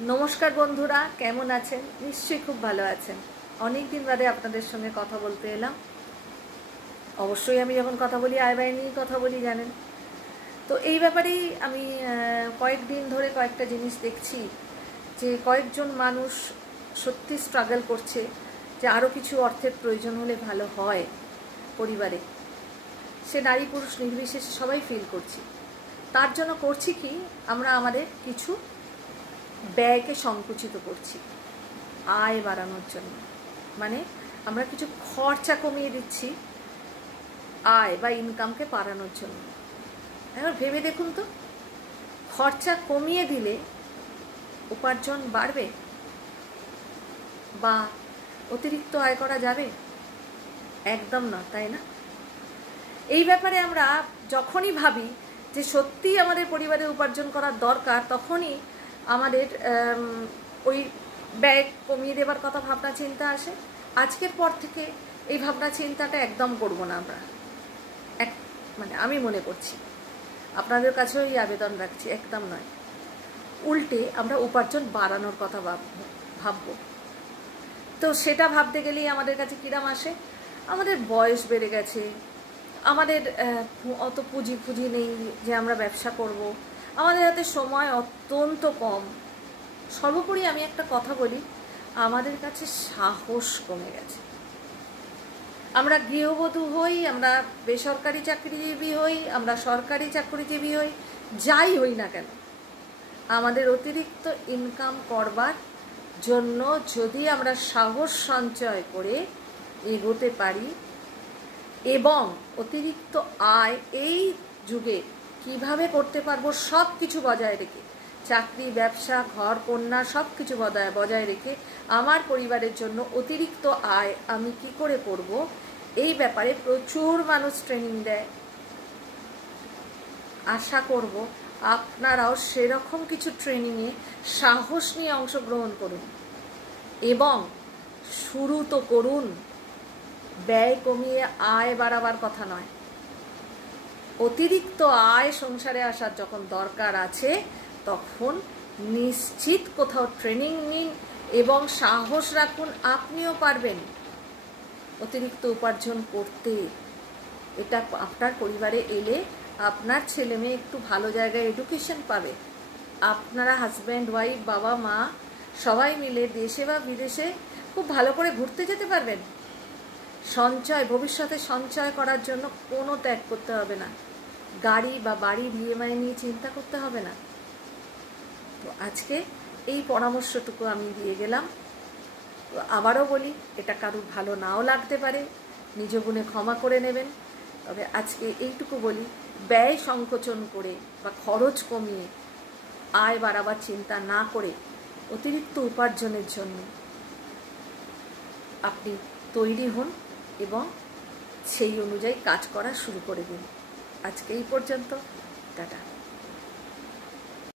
नमस्कार बंधुरा केमन आছেন निश्चय खूब भालो आছেন। अनेक दिन बादे आपनादेर संगे कथा बोलते एलाम। अवश्यई आमी जखन कथा बोली आय बाय निये कथा बोली जानेन। तो एई ब्यापारेई आमी कयेकदिन धरे कयेकटा जिनिस देखछि जे कयेकजन मानुष सत्यि स्ट्रागल करछे जे आरो किछु अर्थेर प्रयोजन होले भालो हय परिवारे, से नारी पुरुष निर्बिशेषे सबाई फिल करछि। तार जन्य करछि कि आमरा आमादेर किछु ব্যয়কে সংকুচিত করছি আয় বাড়ানোর জন্য, মানে আমরা কিছু খরচা কমিয়ে দিচ্ছি আয় বা ইনকামকে বাড়ানোর জন্য। এবার ভেবে দেখুন তো, খরচা কমিয়ে দিলে উপার্জন বাড়বে বা অতিরিক্ত আয় করা যাবে? একদম না, তাই না? এই ব্যাপারে আমরা যখনই ভাবি যে সত্যি আমাদের পরিবারে উপার্জন করার দরকার, তখনই আমাদের ওই ব্যয় কমিয়ে দেবার কথা ভাবনা চিন্তা আসে। আজকের পর থেকে এই ভাবনা চিন্তাটা একদম করব না আমরা, মানে আমি মনে করছি, আপনাদের কাছেও এই আবেদন রাখছি, একদম নয়। উল্টে আমরা উপার্জন বাড়ানোর কথা ভাববো। তো সেটা ভাবতে গেলেই আমাদের কাছে কিরাম আসে, আমাদের বয়স বেড়ে গেছে, আমাদের অত পুঁজি নেই যে আমরা ব্যবসা করব, আমাদের হাতে সময় অত্যন্ত কম। সর্বোপরি আমি একটা কথা বলি, আমাদের কাছে সাহস কমে গেছে। আমরা গৃহবধূ হই, আমরা বেসরকারি চাকরিজীবী হই, আমরা সরকারি চাকরিজীবী হই, যাই হই না কেন, আমাদের অতিরিক্ত ইনকাম করবার জন্য যদি আমরা সাহস সঞ্চয় করে এগোতে পারি এবং অতিরিক্ত আয় এই যুগে কিভাবে করতে পারবো সব কিছু বজায় রেখে, চাকরি ব্যবসা ঘর কন্যা সব কিছু বজায় রেখে আমার পরিবারের জন্য অতিরিক্ত আয় আমি কি করে করব, এই ব্যাপারে প্রচুর মানুষ ট্রেনিং দেয়। আশা করব আপনারাও সেরকম কিছু ট্রেনিংয়ে সাহস নিয়ে অংশগ্রহণ করুন এবং শুরু তো করুন। ব্যয় কমিয়ে আয় বাড়াবার কথা নয়, অতিরিক্ত আয় সংসারে আসার যখন দরকার আছে তখন নিশ্চিত কোথাও ট্রেনিং নিন এবং সাহস রাখুন, আপনিও পারবেন অতিরিক্ত উপার্জন করতে। এটা আপনার পরিবারে এলে আপনার ছেলে মেয়ে একটু ভালো জায়গায় এডুকেশন পাবে, আপনারা হাজব্যান্ড ওয়াইফ বাবা মা সবাই মিলে দেশে বা বিদেশে খুব ভালো করে ঘুরতে যেতে পারবেন। সঞ্চয়, ভবিষ্যতে সঞ্চয় করার জন্য কোনো ত্যাগ করতে হবে না, গাড়ি বা বাড়ির ইএমআই নিয়ে চিন্তা করতে হবে না। তো আজকে এই পরামর্শটুকু আমি দিয়ে গেলাম। তো আবারও বলি, এটা কারুর ভালো নাও লাগতে পারে, নিজ গুণে ক্ষমা করে নেবেন। তবে আজকে এইটুকু বলি, ব্যয় সংকোচন করে বা খরচ কমিয়ে আয় বাড়াবার চিন্তা না করে অতিরিক্ত উপার্জনের জন্য আপনি তৈরি হন এবং সেই অনুযায়ী কাজ করা শুরু করে দিন। আজকে এই পর্যন্ত, টাটা।